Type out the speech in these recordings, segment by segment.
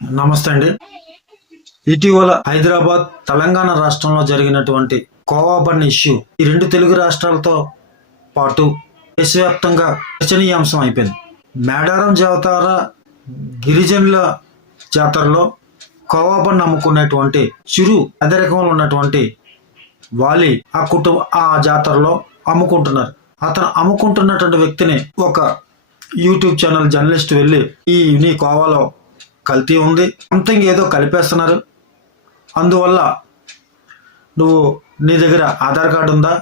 నమస్తే అండి. ఇటీవల హైదరాబాద్, తెలంగాణ రాష్ట్రంలో జరిగినటువంటి కోవా బన్ ఇష్యూ ఈ రెండు తెలుగు రాష్ట్రాలతో పాటు దేశవ్యాప్తంగా చర్చనీయాంశం అయిపోయింది. మేడారం జాతర గిరిజనుల జాతరలో కోవా బన్ అమ్ముకునేటువంటి చిరు పేదరికంలో ఉన్నటువంటి వాలి ఆ జాతరలో అమ్ముకుంటున్నారు. అతను అమ్ముకుంటున్నటువంటి వ్యక్తిని ఒక యూట్యూబ్ ఛానల్ జర్నలిస్ట్ వెళ్ళి నీ కోవాలో కల్తీ ఉంది, సంథింగ్ ఏదో కలిపేస్తున్నారు, అందువల్ల నీ దగ్గర ఆధార్ కార్డు ఉందా,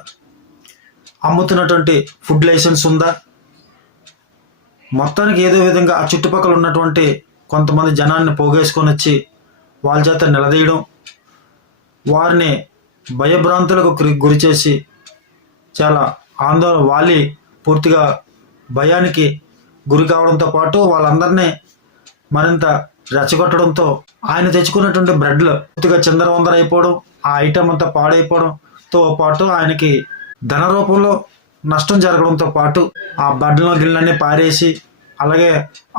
అమ్ముతున్నటువంటి ఫుడ్ లైసెన్స్ ఉందా, మొత్తానికి ఏదో విధంగా ఆ చుట్టుపక్కల ఉన్నటువంటి కొంతమంది జనాన్ని పోగేసుకొని వచ్చి వాళ్ళ చేత నిలదీయడం, వారిని భయభ్రాంతులకు గురి చేసి చాలా వాలి పూర్తిగా భయానికి గురి కావడంతో పాటు వాళ్ళందరినీ మరింత రెచ్చగొట్టడంతో ఆయన తెచ్చుకున్నటువంటి బ్రెడ్లు పూర్తిగా చిందరవందర అయిపోవడం, ఆ ఐటమ్ అంతా పాడైపోవడంతో పాటు ఆయనకి ధన రూపంలో నష్టం జరగడంతో పాటు ఆ బడ్డలో గిళ్ళన్నీ పారేసి, అలాగే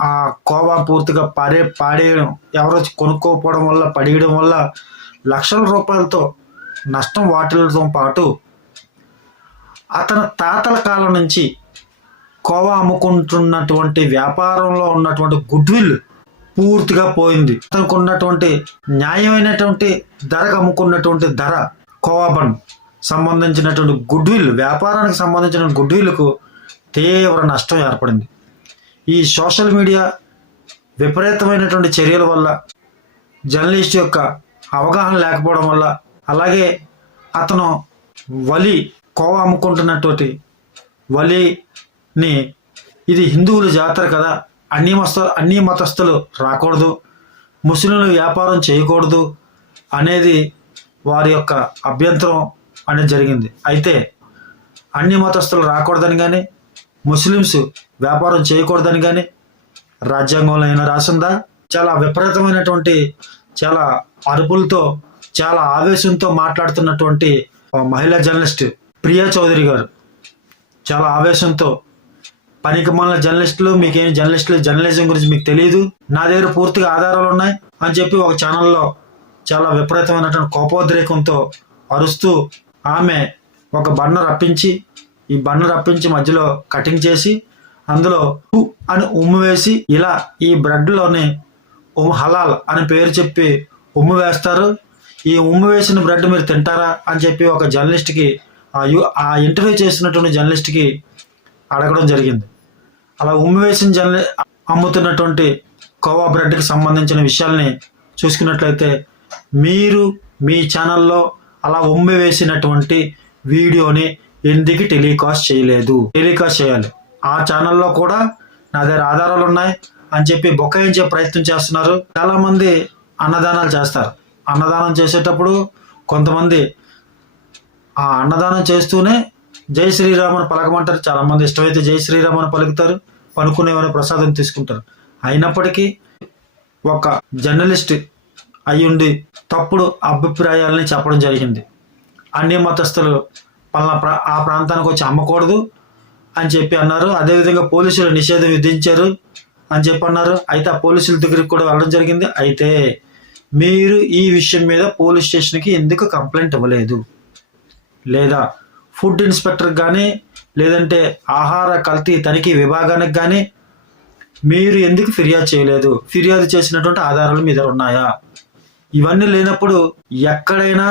ఆ కోవా పూర్తిగా పాడేయడం, ఎవరో కొనుక్కోకపోవడం వల్ల పడేయడం వల్ల లక్షల రూపాయలతో నష్టం వాటిలతో పాటు అతని తాతల కాలం నుంచి కోవా అమ్ముకుంటున్నటువంటి వ్యాపారంలో ఉన్నటువంటి గుడ్ విల్ పూర్తిగా పోయింది. అతనికి ఉన్నటువంటి న్యాయమైనటువంటి ధరకు అమ్ముకున్నటువంటి ధర కోవా బన్ సంబంధించినటువంటి గుడ్ విల్, వ్యాపారానికి సంబంధించిన గుడ్ విల్కు తీవ్ర నష్టం ఏర్పడింది. ఈ సోషల్ మీడియా విపరీతమైనటువంటి చర్యల వల్ల, జర్నలిస్ట్ యొక్క అవగాహన లేకపోవడం వల్ల, అలాగే అతను కోవా అమ్ముకుంటున్నటువంటి వలిని ఇది హిందువుల జాతర కదా, అన్ని మతస్థులు రాకూడదు, ముస్లింలు వ్యాపారం చేయకూడదు అనేది వారి యొక్క అభ్యంతరం అనేది జరిగింది. అయితే అన్ని మతస్థులు రాకూడదని కానీ, ముస్లిమ్స్ వ్యాపారం చేయకూడదని కానీ రాజ్యాంగంలో అయినా రాసిందా? చాలా విపరీతమైనటువంటి, చాలా అరుపులతో, చాలా ఆవేశంతో మాట్లాడుతున్నటువంటి మహిళా జర్నలిస్ట్ ప్రియా చౌదరి గారు చాలా ఆవేశంతో, పనికిమాలిన జర్నలిస్టులు, మీకేం జర్నలిజం గురించి మీకు తెలియదు, నా దగ్గర పూర్తిగా ఆధారాలు ఉన్నాయి అని చెప్పి ఒక ఛానల్లో చాలా విపరీతమైనటువంటి కోపోద్రేకంతో అరుస్తూ ఆమె ఒక బన్న రప్పించి మధ్యలో కటింగ్ చేసి అందులో అని ఉమ్ము వేసి, ఇలా ఈ బ్రెడ్లోని హలాల్ అని పేరు చెప్పి ఉమ్ము వేస్తారు, ఈ ఉమ్ము వేసిన బ్రెడ్ మీరు తింటారా అని చెప్పి ఒక జర్నలిస్ట్కి, ఆ ఇంటర్వ్యూ చేసినటువంటి జర్నలిస్ట్కి అడగడం జరిగింది. అలా ఉమ్ము వేసిన అమ్ముతున్నటువంటి కోవా బ్రెడ్కి సంబంధించిన విషయాల్ని చూసుకున్నట్లయితే, మీరు మీ ఛానల్లో అలా ఉమ్ము వేసినటువంటి వీడియోని ఎందుకు టెలికాస్ట్ చేయలేదు? టెలికాస్ట్ చేయాలి. ఆ ఛానల్లో కూడా నా దగ్గర ఆధారాలు ఉన్నాయి అని చెప్పి బొకాయించే ప్రయత్నం చేస్తున్నారు. చాలామంది అన్నదానాలు చేస్తారు. అన్నదానం చేసేటప్పుడు కొంతమంది ఆ అన్నదానం చేస్తూనే జై శ్రీరామ్ అని పలకమంటారు. చాలామంది ఇష్టమైతే జై శ్రీరామ్ అని పలుకుతారు, పలుకునేవని ప్రసాదం తీసుకుంటారు. అయినప్పటికీ ఒక జర్నలిస్ట్ అయ్యుండి తప్పుడు అభిప్రాయాలని చెప్పడం జరిగింది. అన్ని మతస్థులు ఆ ప్రాంతానికి వచ్చి అమ్మకూడదు అని చెప్పి అన్నారు. అదేవిధంగా పోలీసులు నిషేధం విధించారు అని చెప్పి అన్నారు. అయితే ఆ పోలీసుల దగ్గరికి కూడా వెళ్ళడం జరిగింది. అయితే మీరు ఈ విషయం మీద పోలీస్ స్టేషన్కి ఎందుకు కంప్లైంట్ ఇవ్వలేదు? లేదా ఫుడ్ ఇన్స్పెక్టర్కి కానీ, లేదంటే ఆహార కల్తీ తనిఖీ విభాగానికి కానీ మీరు ఎందుకు ఫిర్యాదు చేయలేదు? ఫిర్యాదు చేసినటువంటి ఆధారాలు మీ దగ్గర ఉన్నాయా? ఇవన్నీ లేనప్పుడు ఎక్కడైనా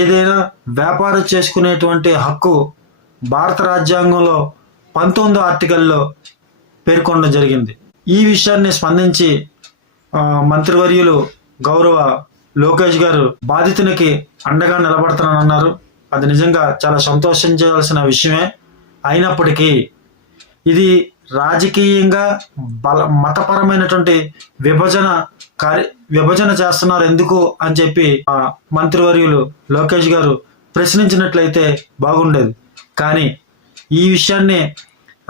ఏదైనా వ్యాపారం చేసుకునేటువంటి హక్కు భారత రాజ్యాంగంలో 19వ ఆర్టికల్లో పేర్కొనడం జరిగింది. ఈ విషయాన్ని స్పందించి మంత్రివర్యులు గౌరవ లోకేష్ గారు బాధితునికి అండగా నిలబడతానన్నారు. అది నిజంగా చాలా సంతోషించాల్సిన విషయమే. అయినప్పటికీ ఇది రాజకీయంగా మతపరమైనటువంటి విభజన చేస్తున్నారు ఎందుకు అని చెప్పి మంత్రివర్యులు లోకేష్ గారు ప్రశ్నించినట్లయితే బాగుండేది. కానీ ఈ విషయాన్ని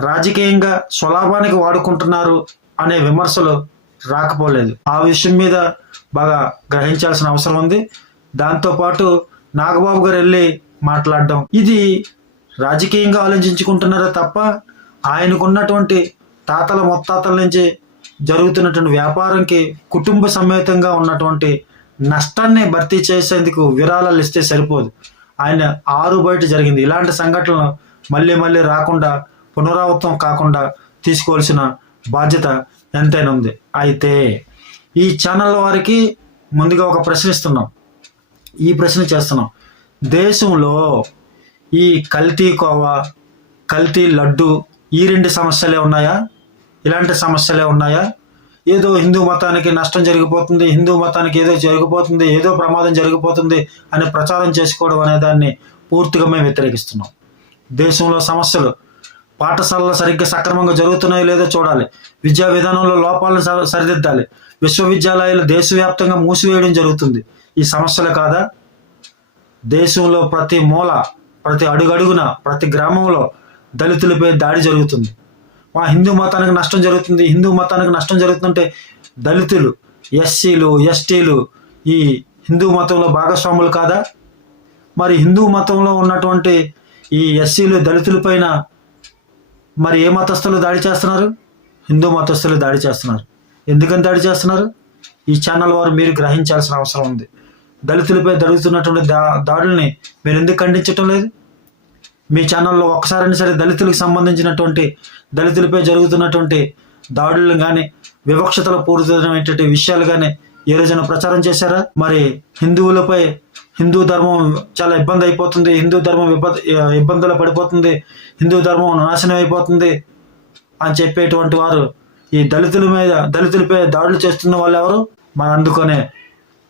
రాజకీయంగా స్వలాభానికి వాడుకుంటున్నారు అనే విమర్శలు రాకపోలేదు. ఆ విషయం మీద బాగా గ్రహించాల్సిన అవసరం ఉంది. దాంతోపాటు నాగబాబు గారు వెళ్ళి మాట్లాడడం, ఇది రాజకీయంగా ఆలోచించుకుంటున్నారా తప్ప ఆయనకున్నటువంటి తాతల ముత్తాతల నుంచి జరుగుతున్నటువంటి వ్యాపారంకి కుటుంబ సమేతంగా ఉన్నటువంటి నష్టాన్ని భర్తీ చేసేందుకు విరాళాలు ఇస్తే సరిపోదు. ఆయన ఆరు బయట జరిగింది. ఇలాంటి సంఘటనలు మళ్ళీ మళ్ళీ రాకుండా, పునరావృతం కాకుండా తీసుకోవాల్సిన బాధ్యత ఎంతైనా ఉంది. అయితే ఈ ఛానల్ వారికి ముందుగా ఒక ప్రశ్న ఇస్తున్నాం. ఈ ప్రశ్న చేస్తున్నాం: దేశంలో ఈ కల్తీ కోవా, కల్తీ లడ్డు, ఈ రెండు సమస్యలే ఉన్నాయా? ఇలాంటి సమస్యలే ఉన్నాయా? ఏదో హిందూ మతానికి నష్టం జరిగిపోతుంది, హిందూ మతానికి ఏదో జరిగిపోతుంది, ఏదో ప్రమాదం జరిగిపోతుంది అని ప్రచారం చేసుకోవడం అనే దాన్ని పూర్తిగా మేము వ్యతిరేకిస్తున్నాం. దేశంలో సమస్యలు, పాఠశాలలు సరిగ్గా సక్రమంగా జరుగుతున్నాయో లేదో చూడాలి. విద్యా విధానంలో లోపాలను సరిదిద్దాలి. విశ్వవిద్యాలయాలు దేశవ్యాప్తంగా మూసివేయడం జరుగుతుంది. ఈ సమస్యలు కాదా? దేశంలో ప్రతి మూల, ప్రతి అడుగడుగున, ప్రతి గ్రామంలో దళితులపై దాడి జరుగుతుంది. మా హిందూ మతానికి నష్టం జరుగుతుంది, హిందూ మతానికి నష్టం జరుగుతుంటే దళితులు, ఎస్సీలు, ఎస్టీలు ఈ హిందూ మతంలో భాగస్వాములు కాదా? మరి హిందూ మతంలో ఉన్నటువంటి ఈ ఎస్సీలు, దళితులపైన మరి ఏ మతస్థులు దాడి చేస్తున్నారు? హిందూ మతస్థులు దాడి చేస్తున్నారు. ఎందుకని దాడి చేస్తున్నారు? ఈ ఛానల్ వారు మీరు గ్రహించాల్సిన అవసరం ఉంది. దళితులపై జరుగుతున్నటువంటి దాడుల్ని మీరు ఎందుకు ఖండించటం లేదు? మీ ఛానల్లో ఒక్కసారైనా సరే దళితులకు సంబంధించినటువంటి, దళితులపై జరుగుతున్నటువంటి దాడులను కానీ, వివక్షతల పూరితమైనటువంటి విషయాలు కానీ ఏ రోజున ప్రచారం చేశారా? మరి హిందువులపై, హిందూ ధర్మం చాలా ఇబ్బంది అయిపోతుంది, హిందూ ధర్మం ఇబ్బందులు పడిపోతుంది, హిందూ ధర్మం నాశనం అయిపోతుంది అని చెప్పేటువంటి వారు ఈ దళితులపై దాడులు చేస్తున్న వాళ్ళు ఎవరు? మరి అందుకనే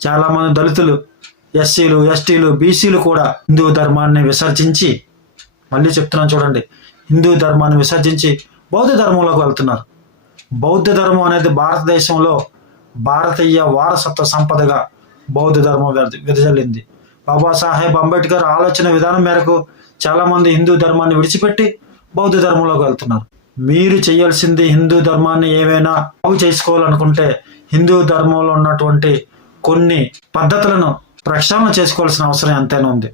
చాలామంది దళితులు, ఎస్సీలు, ఎస్టీలు, బీసీలు కూడా హిందూ ధర్మాన్ని విసర్జించి, మళ్ళీ చెప్తున్నాను చూడండి, హిందూ ధర్మాన్ని విసర్జించి బౌద్ధ ధర్మంలోకి వెళ్తున్నారు. బౌద్ధ ధర్మం అనేది భారతదేశంలో భారతీయ వారసత్వ సంపదగా బౌద్ధ ధర్మం విదజల్లింది. బాబాసాహెబ్ అంబేద్కర్ ఆలోచన విధానం మేరకు చాలామంది హిందూ ధర్మాన్ని విడిచిపెట్టి బౌద్ధ ధర్మంలోకి వెళ్తున్నారు. మీరు చేయాల్సింది, హిందూ ధర్మాన్ని ఏమైనా బాగు చేసుకోవాలనుకుంటే హిందూ ధర్మంలో ఉన్నటువంటి కొన్ని పద్ధతులను ప్రక్షాళన చేసుకోవాల్సిన అవసరం ఎంతైనా ఉంది.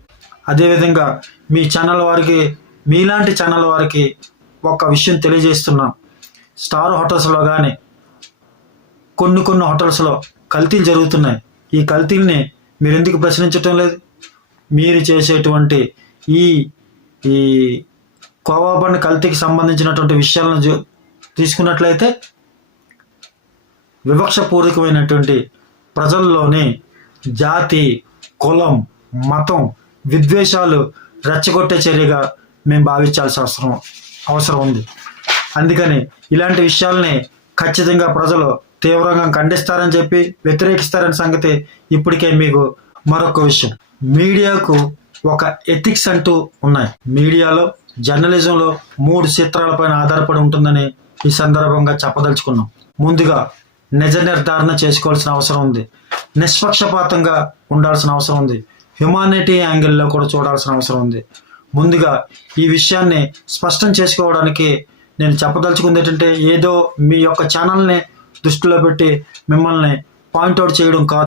అదేవిధంగా మీ ఛానల్ వారికి, మీలాంటి ఛానల్ వారికి ఒక విషయం తెలియజేస్తున్నాం. స్టార్ హోటల్స్లో కానీ కొన్ని హోటల్స్లో కల్తీలు జరుగుతున్నాయి. ఈ కల్తీల్ని మీరు ఎందుకు ప్రశ్నించటం లేదు? మీరు చేసేటువంటి ఈ కోవా బండ్ కల్తీకి సంబంధించినటువంటి విషయాలను తీసుకున్నట్లయితే వివక్షపూర్వకమైనటువంటి ప్రజల్లోని జాతి, కులం, మతం, విద్వేషాలు రెచ్చగొట్టే చర్యగా మేము భావించాల్సిన అవసరం ఉంది. అందుకని ఇలాంటి విషయాల్ని ఖచ్చితంగా ప్రజలు తీవ్రంగా ఖండిస్తారని చెప్పి, వ్యతిరేకిస్తారని సంగతి ఇప్పటికే మీకు మరొక విషయం. మీడియాకు ఒక ఎథిక్స్ అంటూ ఉన్నాయి. మీడియాలో, జర్నలిజంలో 3 సూత్రాలపైన ఆధారపడి ఉంటుందని ఈ సందర్భంగా చెప్పదలుచుకున్నాం. ముందుగా నిజ నిర్ధారణ చేసుకోవాల్సిన అవసరం ఉంది. నిష్పక్షపాతంగా ఉండాల్సిన అవసరం ఉంది. హ్యుమానిటీ యాంగిల్లో కూడా చూడాల్సిన అవసరం ఉంది. ముందుగా ఈ విషయాన్ని స్పష్టం చేసుకోవడానికి నేను చెప్పదలుచుకుంది ఏంటంటే, ఏదో మీ యొక్క ఛానల్ని దృష్టిలో పెట్టి మిమ్మల్ని పాయింట్అవుట్ చేయడం కాదు.